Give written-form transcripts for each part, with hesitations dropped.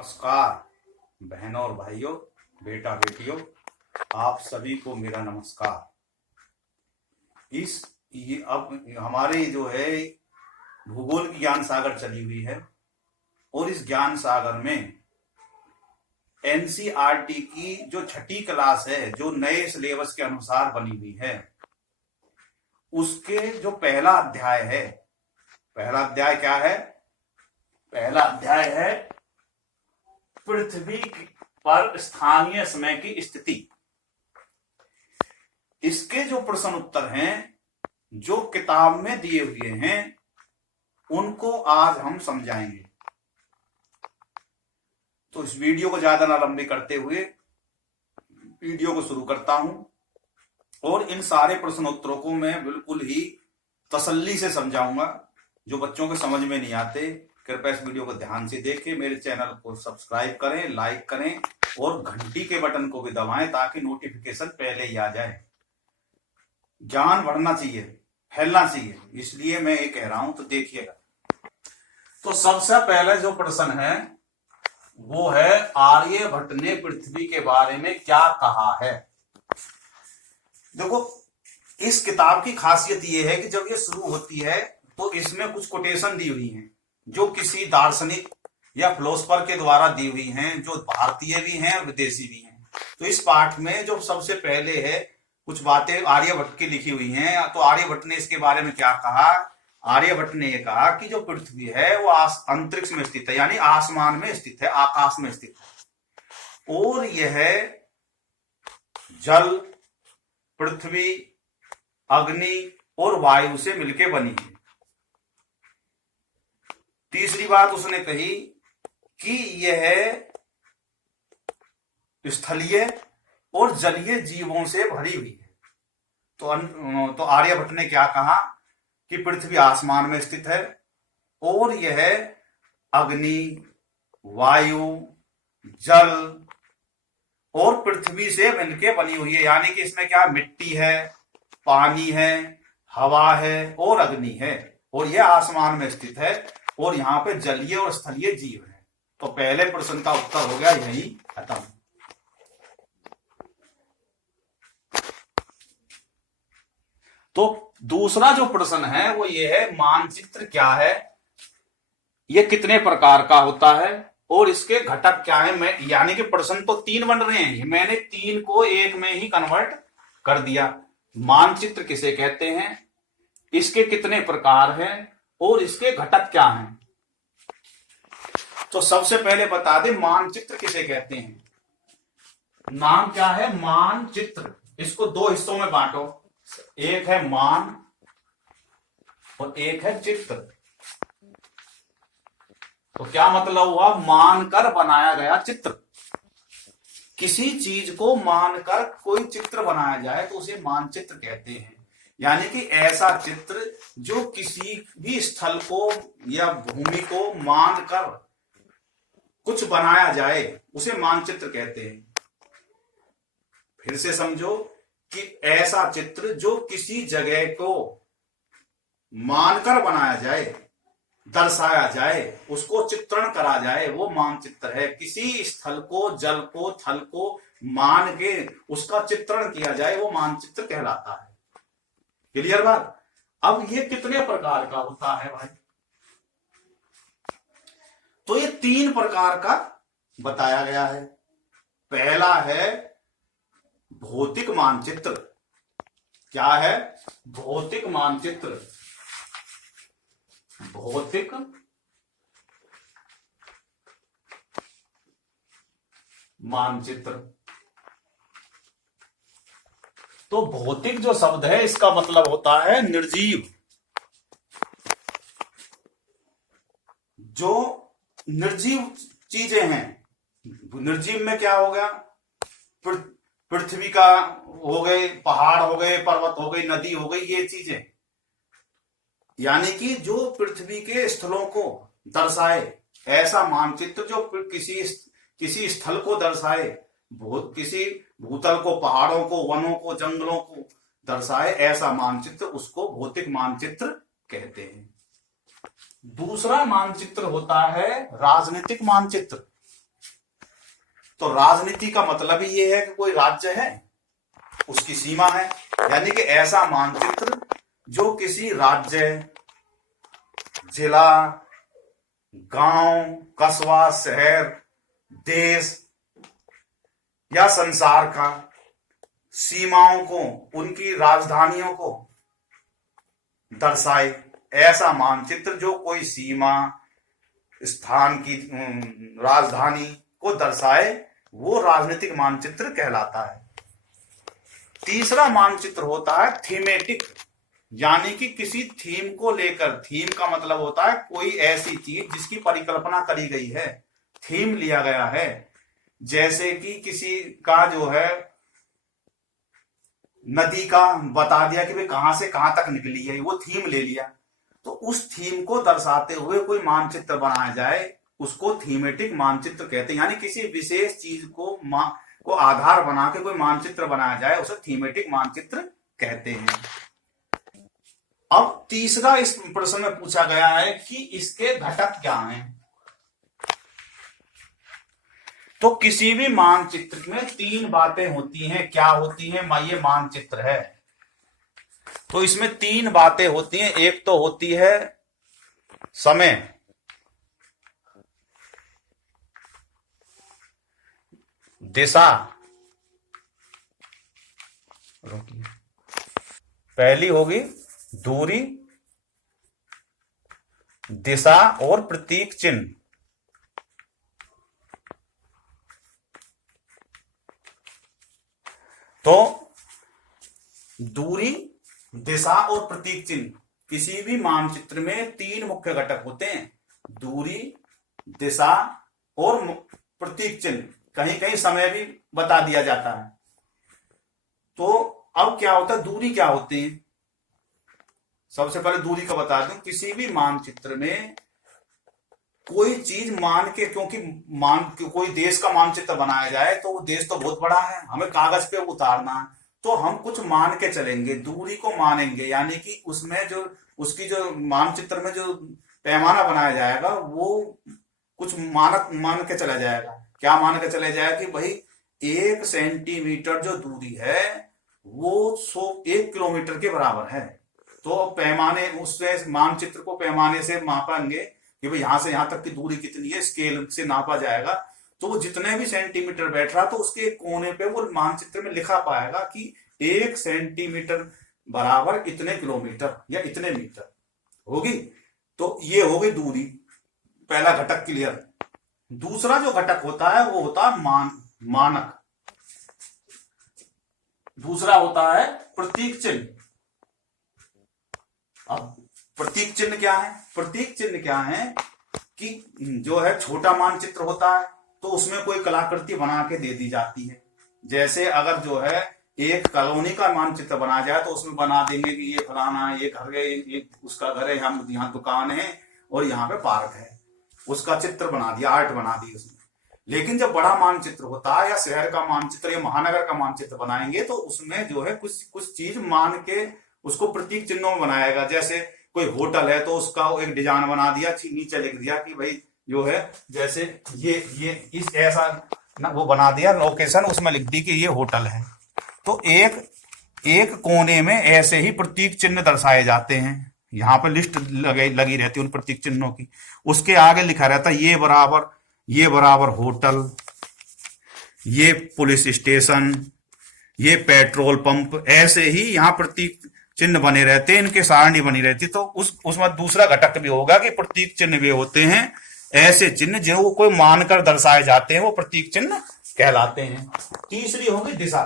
नमस्कार बहनों और भाइयों, बेटा बेटियों, आप सभी को मेरा नमस्कार। ये अब हमारे जो है भूगोल की ज्ञान सागर चली हुई है और इस ज्ञान सागर में एनसीईआरटी की जो छठी क्लास है, जो नए सिलेबस के अनुसार बनी हुई है, उसके जो पहला अध्याय है, पहला अध्याय क्या है? पहला अध्याय है पृथ्वी पर स्थानीय समय की स्थिति। इसके जो प्रश्न उत्तर हैं, जो किताब में दिए हुए हैं, उनको आज हम समझाएंगे। तो इस वीडियो को ज्यादा ना लंबी करते हुए वीडियो को शुरू करता हूं और इन सारे प्रश्न उत्तरों को मैं बिल्कुल ही तसल्ली से समझाऊंगा। जो बच्चों के समझ में नहीं आते, कृपया इस वीडियो को ध्यान से देखें, मेरे चैनल को सब्सक्राइब करें, लाइक करें और घंटी के बटन को भी दबाएं ताकि नोटिफिकेशन पहले ही आ जाए। ज्ञान बढ़ना चाहिए, फैलना चाहिए, इसलिए मैं ये कह रहा हूं। तो देखिएगा, तो सबसे पहले जो प्रश्न है वो है, आर्यभट्ट ने पृथ्वी के बारे में क्या कहा है? देखो, इस किताब की खासियत ये है कि जब ये शुरू होती है तो इसमें कुछ कोटेशन दी हुई हैं, जो किसी दार्शनिक या फिलोसफर के द्वारा दी हुई हैं, जो भारतीय भी हैं और विदेशी भी हैं। तो इस पाठ में जो सबसे पहले है, कुछ बातें आर्यभट्ट की लिखी हुई हैं। तो आर्यभट्ट ने इसके बारे में क्या कहा? आर्यभट्ट ने यह कहा कि जो पृथ्वी है वो अंतरिक्ष में स्थित है, यानी आसमान में स्थित है, आकाश में स्थित है, और यह जल, पृथ्वी, अग्नि और वायु से मिलकर बनी है। तीसरी बात उसने कही कि यह स्थलीय और जलीय जीवों से भरी हुई है। तो आर्यभट्ट ने क्या कहा कि पृथ्वी आसमान में स्थित है और यह अग्नि, वायु, जल और पृथ्वी से मिलकर बनी हुई है, यानी कि इसमें क्या, मिट्टी है, पानी है, हवा है और अग्नि है, और यह आसमान में स्थित है, और यहां पे जलीय और स्थलीय जीव है। तो पहले प्रश्न का उत्तर हो गया यही खत्म। तो दूसरा जो प्रश्न है वो ये है, मानचित्र क्या है, ये कितने प्रकार का होता है और इसके घटक क्या है? यानी कि प्रश्न तो 3 बन रहे हैं, मैंने 3 को एक में ही कन्वर्ट कर दिया। मानचित्र किसे कहते हैं, इसके कितने प्रकार हैं और इसके घटक क्या हैं? तो सबसे पहले बता दें, मानचित्र किसे कहते हैं। नाम क्या है? मानचित्र। इसको 2 हिस्सों में बांटो, एक है मान और एक है चित्र। तो क्या मतलब हुआ? मानकर बनाया गया चित्र। किसी चीज को मानकर कोई चित्र बनाया जाए तो उसे मानचित्र कहते हैं। यानी कि ऐसा चित्र जो किसी भी स्थल को या भूमि को मानकर कुछ बनाया जाए, उसे मानचित्र कहते हैं। फिर से समझो कि ऐसा चित्र जो किसी जगह को मानकर बनाया जाए, दर्शाया जाए, उसको चित्रण करा जाए, वो मानचित्र है। किसी स्थल को, जल को, थल को मान के उसका चित्रण किया जाए, वो मानचित्र कहलाता है। क्लियर बात? अब ये कितने प्रकार का होता है भाई? तो ये 3 प्रकार का बताया गया है। पहला है भौतिक मानचित्र। क्या है? भौतिक मानचित्र। भौतिक मानचित्र। तो भौतिक जो शब्द है, इसका मतलब होता है निर्जीव। जो निर्जीव चीजें हैं, निर्जीव में क्या हो गया? पृथ्वी का हो गए, पहाड़ हो गए, पर्वत हो गई, नदी हो गई, ये चीजें। यानी कि जो पृथ्वी के स्थलों को दर्शाए, ऐसा मानचित्र जो किसी स्थल को दर्शाए, किसी भूतल को, पहाड़ों को, वनों को, जंगलों को दर्शाए, ऐसा मानचित्र, उसको भौतिक मानचित्र कहते हैं। दूसरा मानचित्र होता है राजनीतिक मानचित्र। तो राजनीति का मतलब ही ये है कि कोई राज्य है, उसकी सीमा है, यानी कि ऐसा मानचित्र जो किसी राज्य, जिला, गांव, कस्बा, शहर, देश या संसार का सीमाओं को, उनकी राजधानियों को दर्शाए। ऐसा मानचित्र जो कोई सीमा, स्थान की राजधानी को दर्शाए, वो राजनीतिक मानचित्र कहलाता है। तीसरा मानचित्र होता है थीमेटिक, यानी कि किसी थीम को लेकर। थीम का मतलब होता है कोई ऐसी चीज जिसकी परिकल्पना करी गई है, थीम लिया गया है। जैसे कि किसी का जो है नदी का बता दिया कि भाई कहां से कहां तक निकली है, वो थीम ले लिया। तो उस थीम को दर्शाते हुए कोई मानचित्र बनाया जाए, उसको थीमेटिक मानचित्र कहते हैं। यानी किसी विशेष चीज को आधार बना के कोई मानचित्र बनाया जाए, उसे थीमेटिक मानचित्र कहते हैं। अब तीसरा इस प्रश्न में पूछा गया है कि इसके घटक क्या हैं। तो किसी भी मानचित्र में तीन बातें होती हैं। क्या होती हैं? ये मानचित्र है तो इसमें तीन बातें होती हैं। एक तो होती है समय, दिशा, पहली होगी दूरी, दिशा और प्रतीक चिन्ह। तो दूरी, दिशा और प्रतीक चिन्ह, किसी भी मानचित्र में तीन मुख्य घटक होते हैं। दूरी, दिशा और प्रतीक चिन्ह। कहीं कहीं समय भी बता दिया जाता है। तो अब क्या होता है, दूरी क्या होती है? सबसे पहले दूरी का बता दूं। किसी भी मानचित्र में कोई चीज मान के, क्योंकि कोई देश का मानचित्र बनाया जाए तो वो देश तो बहुत बड़ा है, हमें कागज पे उतारना है, तो हम कुछ मान के चलेंगे, दूरी को मानेंगे। यानी कि उसमें जो उसकी जो मानचित्र में जो पैमाना बनाया जाएगा वो कुछ मान के चला जाएगा। क्या मान के चले जाएगा कि भाई 1 सेंटीमीटर जो दूरी है वो 1 किलोमीटर के बराबर है। तो पैमाने, उससे मानचित्र को पैमाने से मापेंगे कि भाई यहां से यहां तक की दूरी कितनी है, स्केल से नापा जाएगा। तो वो जितने भी सेंटीमीटर बैठ रहा तो उसके एक कोने पे वो मानचित्र में लिखा पाएगा कि 1 सेंटीमीटर बराबर इतने किलोमीटर या इतने मीटर होगी। तो ये हो गई दूरी, पहला घटक क्लियर। दूसरा जो घटक होता है वो होता है मानक। दूसरा होता है प्रतीक चिन्ह। अब प्रतीक चिन्ह क्या है? प्रतीक चिन्ह क्या है कि जो है छोटा मानचित्र होता है तो उसमें कोई कलाकृति बना के दे दी जाती है। जैसे अगर जो है एक कॉलोनी का मानचित्र बनाया जाए तो उसमें बना देंगे कि ये फलाना है, ये घर है, ये उसका घर है, यहाँ दुकान है और यहाँ पे पार्क है। उसका चित्र बना दिया, आर्ट बना दी उसमें। लेकिन जब बड़ा मानचित्र होता है या शहर का मानचित्र या महानगर का मानचित्र बनाएंगे तो उसमें जो है कुछ चीज मान के उसको प्रतीक चिन्हों में बनाएगा। जैसे कोई होटल है तो उसका एक डिजाइन बना दिया, नीचे लिख दिया कि भाई जो है जैसे ये इस ऐसा ना वो बना दिया लोकेशन, उसमें लिख दी कि ये होटल है। तो एक कोने में ऐसे ही प्रतीक चिन्ह दर्शाए जाते हैं। यहाँ पे लिस्ट लगी रहती है उन प्रतीक चिन्हों की। उसके आगे लिखा रहता है ये बराबर होटल, ये पुलिस स्टेशन, ये पेट्रोल पंप। ऐसे ही यहाँ प्रतीक चिन्ह बने रहते हैं, इनके सारणी बनी रहती। तो उसमें दूसरा घटक भी होगा कि प्रतीक चिन्ह भी होते हैं ऐसे चिन्ह जिनको कोई मानकर दर्शाए जाते हैं, वो प्रतीक चिन्ह कहलाते हैं। तीसरी होगी दिशा।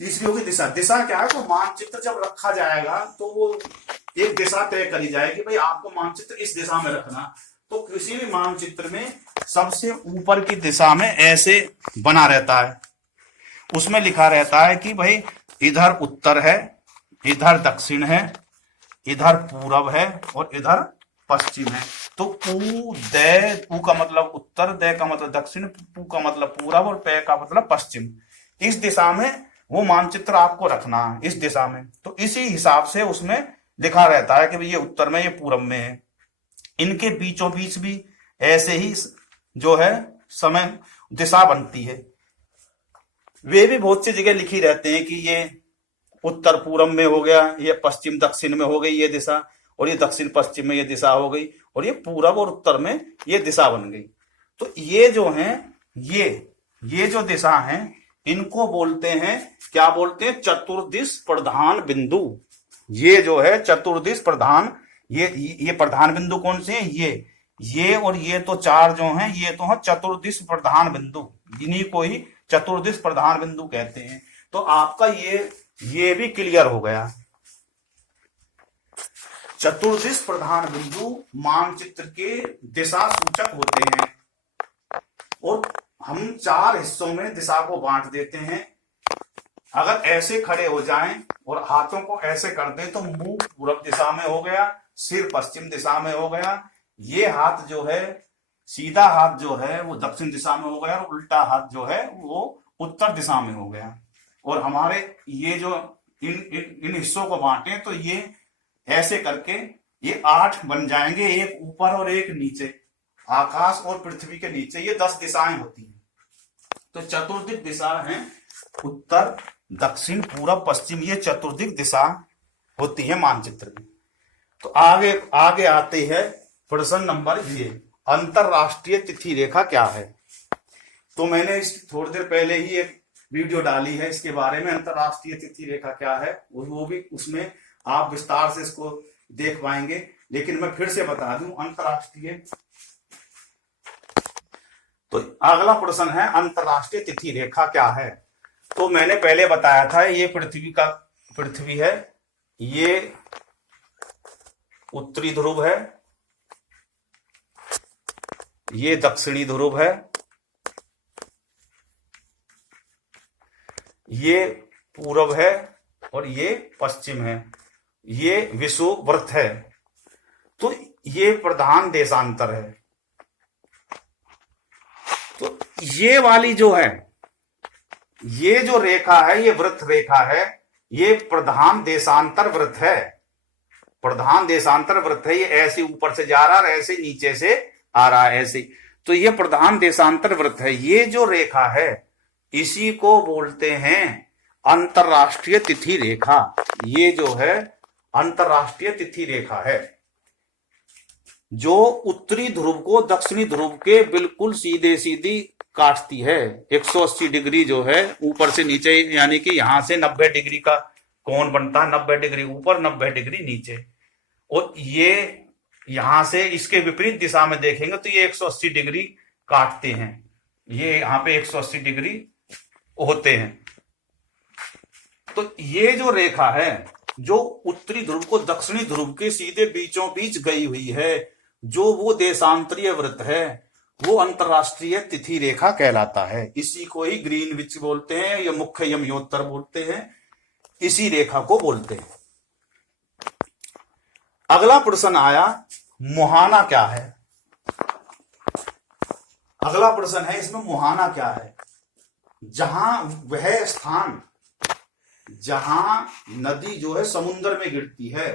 दिशा क्या है? तो मानचित्र जब रखा जाएगा तो वो एक दिशा तय करी जाए कि भाई आपको मानचित्र इस दिशा में रखना। तो किसी भी मानचित्र में सबसे ऊपर की दिशा में ऐसे बना रहता है, उसमें लिखा रहता है कि भाई इधर उत्तर है, इधर दक्षिण है, इधर पूरब है और इधर पश्चिम है। तो पू का मतलब उत्तर, द का मतलब दक्षिण, पू का मतलब पूरब और पे का मतलब पश्चिम। इस दिशा में वो मानचित्र आपको रखना है, इस दिशा में। तो इसी हिसाब से उसमें लिखा रहता है कि भाई ये उत्तर में, ये पूरब में है। इनके बीचों बीच भी ऐसे ही जो है समय दिशा बनती है। वे भी बहुत सी जगह लिखी रहते हैं कि ये उत्तर पूर्व में हो गया, ये पश्चिम दक्षिण में हो गई ये दिशा, और ये दक्षिण पश्चिम में ये दिशा हो गई, और ये पूरब और उत्तर में ये दिशा बन गई। तो ये जो है ये जो दिशा है इनको बोलते हैं, क्या बोलते हैं, चतुर्दिश प्रधान बिंदु। ये जो है चतुर्दिश प्रधान, ये प्रधान बिंदु कौन से हैं, ये और ये तो चार जो हैं ये तो है चतुर्दिश प्रधान बिंदु, इन्हीं को ही चतुर्दिश प्रधान बिंदु कहते हैं। तो आपका ये भी क्लियर हो गया। चतुर्दिश प्रधान बिंदु मानचित्र के दिशा सूचक होते हैं, और हम चार हिस्सों में दिशा को बांट देते हैं। अगर ऐसे खड़े हो जाएं और हाथों को ऐसे कर दें तो मुंह पूरब दिशा में हो गया, सिर पश्चिम दिशा में हो गया, ये हाथ जो है सीधा हाथ जो है वो दक्षिण दिशा में हो गया, और उल्टा हाथ जो है वो उत्तर दिशा में हो गया। और हमारे ये जो इन हिस्सों को बांटे तो ये ऐसे करके ये 8 बन जाएंगे, एक ऊपर और एक नीचे, आकाश और पृथ्वी के नीचे ये 10 दिशाएं होती हैं। तो चतुर्दिक दिशा है उत्तर दक्षिण पूरब पश्चिम, ये चतुर्दिक दिशा होती है मानचित्र में। तो आगे आते हैं प्रश्न नंबर ये, अंतरराष्ट्रीय तिथि रेखा क्या है। तो मैंने इस थोड़ी देर पहले ही एक वीडियो डाली है इसके बारे में, अंतरराष्ट्रीय तिथि रेखा क्या है, वो भी उसमें आप विस्तार से इसको देख पाएंगे। लेकिन मैं फिर से बता दूं अंतरराष्ट्रीय, तो अगला प्रश्न है अंतरराष्ट्रीय तिथि रेखा क्या है। तो मैंने पहले बताया था ये पृथ्वी है, ये उत्तरी ध्रुव है, ये दक्षिणी ध्रुव है, ये पूरब है और ये पश्चिम है, ये विषुववृत्त है। तो ये प्रधान देशांतर है। तो ये वाली जो है, ये जो रेखा है, ये वृत्त रेखा है, ये प्रधान देशांतर वृत्त है। प्रधान देशांतर वृत्त है, ये ऐसे ऊपर से जा रहा है, ऐसे नीचे से आ रहा है, ऐसे। तो ये प्रधान देशांतर वृत्त है। ये जो रेखा है इसी को बोलते हैं अंतरराष्ट्रीय तिथि रेखा। ये जो है अंतरराष्ट्रीय तिथि रेखा है, जो उत्तरी ध्रुव को दक्षिणी ध्रुव के बिल्कुल सीधे सीधी काटती है। 180 डिग्री जो है ऊपर से नीचे, यानी कि यहां से 90 डिग्री का कोण बनता है, 90 डिग्री ऊपर 90 डिग्री नीचे। और ये यहां से इसके विपरीत दिशा में देखेंगे तो ये 180 डिग्री काटते हैं, ये यहां पे 180 डिग्री होते हैं। तो ये जो रेखा है जो उत्तरी ध्रुव को दक्षिणी ध्रुव के सीधे बीचों बीच गई हुई है, जो वो देशांतरीय वृत्त है, वो अंतरराष्ट्रीय तिथि रेखा कहलाता है। इसी को ही ग्रीनविच बोलते हैं या मुख्य यमयोत्तर बोलते हैं, इसी रेखा को बोलते हैं। अगला प्रश्न आया, मुहाना क्या है। अगला प्रश्न है इसमें, मुहाना क्या है। जहां वह स्थान जहां नदी जो है समुद्र में गिरती है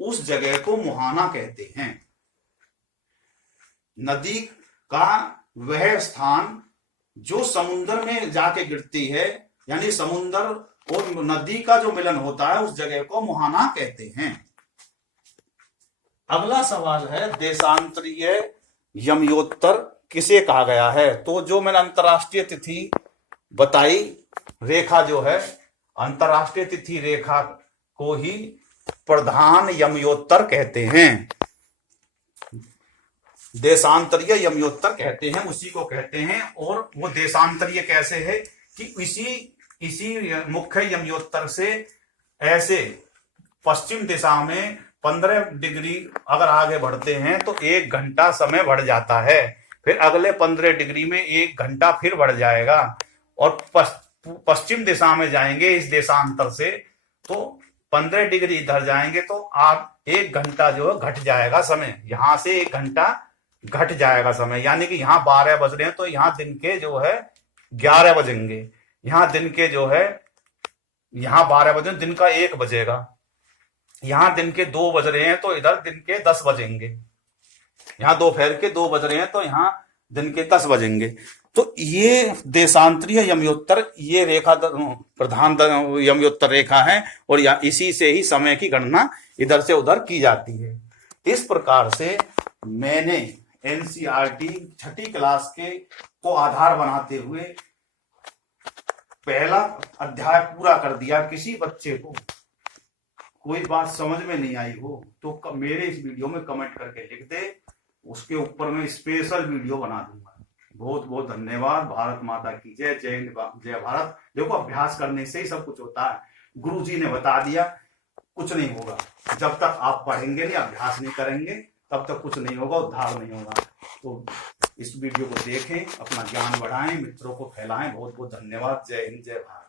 उस जगह को मुहाना कहते हैं। नदी का वह स्थान जो समुद्र में जाके गिरती है, यानी समुद्र और नदी का जो मिलन होता है उस जगह को मुहाना कहते हैं। अगला सवाल है, देशांतरीय यमयोत्तर किसे कहा गया है। तो जो मैंने अंतरराष्ट्रीय तिथि बताई रेखा जो है, अंतरराष्ट्रीय तिथि रेखा को ही प्रधान यमयोत्तर कहते हैं, देशांतरीय यमयोत्तर कहते हैं, उसी को कहते हैं। और वो देशांतरीय कैसे है कि इसी मुख्य यमयोत्तर से ऐसे पश्चिम दिशा में 15 डिग्री अगर आगे बढ़ते हैं तो 1 घंटा समय बढ़ जाता है, फिर अगले 15 डिग्री में 1 घंटा फिर बढ़ जाएगा, और पश्चिम दिशा में जाएंगे इस देशांतर से तो 15 डिग्री इधर जाएंगे तो आप 1 घंटा जो है घट जाएगा समय, यहां से 1 घंटा घट जाएगा समय। यानी कि यहाँ 12 बज रहे हैं तो यहाँ दिन के जो है 11 बजेंगे, यहाँ दिन के जो है यहाँ 12 बजे दिन का 1 बजेगा, यहाँ दिन के 2 बज रहे हैं तो इधर दिन के 10 बजेंगे, यहाँ दोपहर के 2 बज रहे हैं तो यहाँ दिन के 10 बजेंगे। तो ये देशांतरीय यमयोत्तर, ये रेखा प्रधान यमयोत्तर रेखा है, और इसी से ही समय की गणना इधर से उधर की जाती है। इस प्रकार से मैंने एनसीईआरटी छठी क्लास के को आधार बनाते हुए पहला अध्याय पूरा कर दिया। किसी बच्चे को कोई बात समझ में नहीं आई हो तो मेरे इस वीडियो में कमेंट करके लिख दे, उसके ऊपर मैं स्पेशल वीडियो बना दूंगा। बहुत बहुत धन्यवाद। भारत माता की जय। जय हिंद, जय भारत। देखो, अभ्यास करने से ही सब कुछ होता है। गुरुजी ने बता दिया, कुछ नहीं होगा जब तक आप पढ़ेंगे नहीं, अभ्यास नहीं करेंगे, तब तक कुछ नहीं होगा, उद्धार नहीं होगा। तो इस वीडियो को देखें, अपना ज्ञान बढ़ाएं, मित्रों को फैलाएं। बहुत बहुत धन्यवाद। जय हिंद, जय भारत।